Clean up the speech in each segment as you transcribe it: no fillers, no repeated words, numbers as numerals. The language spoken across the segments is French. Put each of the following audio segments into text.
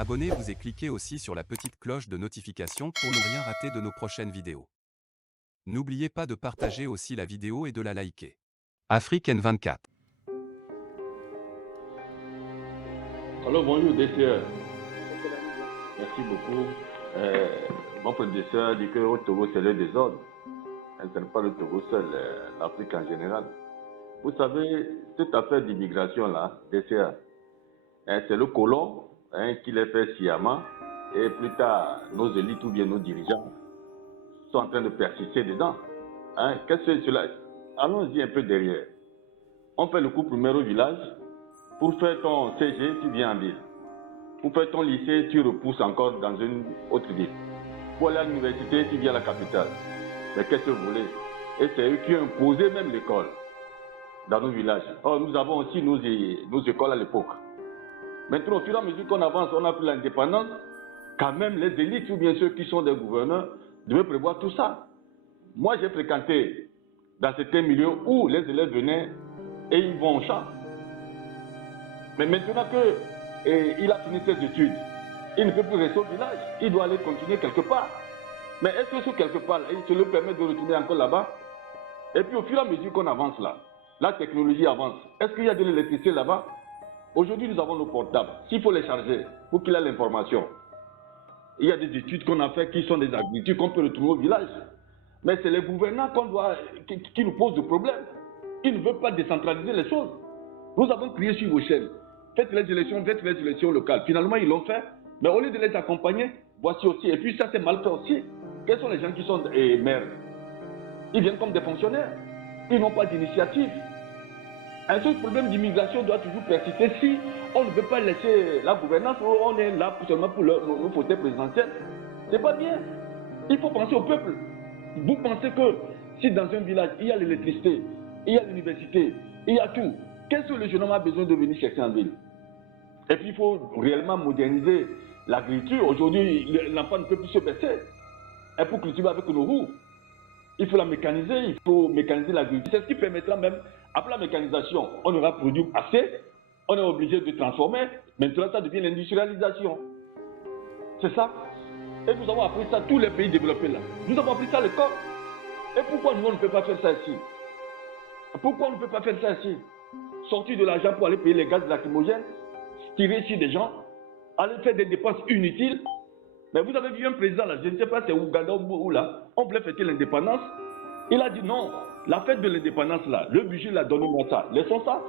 Abonnez-vous et cliquez aussi sur la petite cloche de notification pour ne rien rater de nos prochaines vidéos. N'oubliez pas de partager aussi la vidéo et de la liker. Afrique N24. Alors bonjour DCE. Merci beaucoup. Mon prédécesseur dit que au Togo c'est le désordre. Ce n'est pas le Togo seul, l'Afrique en général. Vous savez, cette affaire d'immigration là, DCE, c'est le colon qui l'a fait sciemment et plus tard nos élites ou bien nos dirigeants sont en train de persister dedans. Qu'est-ce que c'est cela? Allons-y un peu derrière. On fait le coup premier au village. Pour faire ton CG, tu viens en ville. Pour faire ton lycée, tu repousses encore dans une autre ville. Pour aller à l'université, tu viens à la capitale. Mais qu'est-ce que vous voulez? Et c'est eux qui ont imposé même l'école dans nos villages. Or, nous avons aussi nos écoles à l'époque. Maintenant, au fur et à mesure qu'on avance, on a pris l'indépendance. Quand même, les élites ou bien ceux qui sont des gouverneurs devaient prévoir tout ça. Moi, j'ai fréquenté dans certains milieux où les élèves venaient et ils vont au champ. Mais maintenant qu'il a fini ses études, il ne peut plus rester au village. Il doit aller continuer quelque part. Mais est-ce que ce quelque part, il se le permet de retourner encore là-bas? Et puis au fur et à mesure qu'on avance là, la technologie avance. Est-ce qu'il y a de l'électricité là-bas? Aujourd'hui, nous avons nos portables. S'il faut les charger pour qu'il ait l'information, il y a des études qu'on a faites qui sont des agricultures qu'on peut retrouver au village. Mais c'est les gouvernants qui nous posent des problèmes. Ils ne veulent pas décentraliser les choses. Nous avons crié sur vos chaînes. Faites les élections locales. Finalement, ils l'ont fait. Mais au lieu de les accompagner, voici aussi. Et puis ça, c'est mal fait aussi. Quels sont les gens qui sont maires? Ils viennent comme des fonctionnaires. Ils n'ont pas d'initiative. Un seul problème d'immigration doit toujours persister si on ne veut pas laisser la gouvernance, on est là seulement pour nos fauteuils présidentiels. C'est pas bien. Il faut penser au peuple. Vous pensez que si dans un village, il y a l'électricité, il y a l'université, il y a tout, qu'est-ce que le jeune homme a besoin de venir chercher en ville? Et puis il faut réellement moderniser l'agriculture. Aujourd'hui, l'enfant ne peut plus se baisser. Et pour cultiver avec nos roues, il faut la mécaniser, il faut mécaniser l'agriculture. C'est ce qui permettra même, après la mécanisation, on aura produit assez, on est obligé de transformer. Maintenant, ça devient l'industrialisation. C'est ça. Et nous avons appris ça, tous les pays développés là. Nous avons appris ça à l'école. Et pourquoi nous, on ne peut pas faire ça ici? Pourquoi on ne peut pas faire ça ici? Sortir de l'argent pour aller payer les gaz lacrymogènes, tirer sur des gens, aller faire des dépenses inutiles. Mais vous avez vu un président là, je ne sais pas c'est Ouganda ou là, on voulait fêter l'indépendance. Il a dit non, la fête de l'indépendance là, le budget l'a donné moi ça, laissons ça.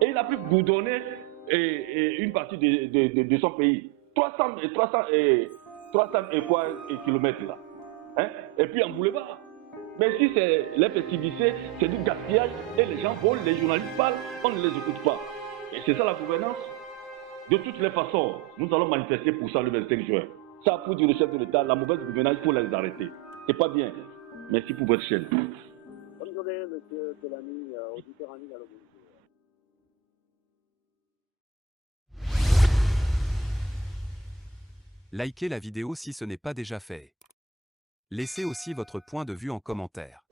Et il a pu boudonner une partie de son pays. 300 kilomètres là. Et puis en boulevard. Mais si c'est les festivités, c'est du gaspillage et les gens volent, les journalistes parlent, on ne les écoute pas. Et c'est ça la gouvernance. De toutes les façons, nous allons manifester pour ça le 25 juin. Ça, pour dire au chef de l'État, la mauvaise gouvernance, il faut les arrêter. C'est pas bien. Merci pour votre chaîne. Bonne journée, monsieur Telani, auditeur ami à l'Obudu. Likez la vidéo si ce n'est pas déjà fait. Laissez aussi votre point de vue en commentaire.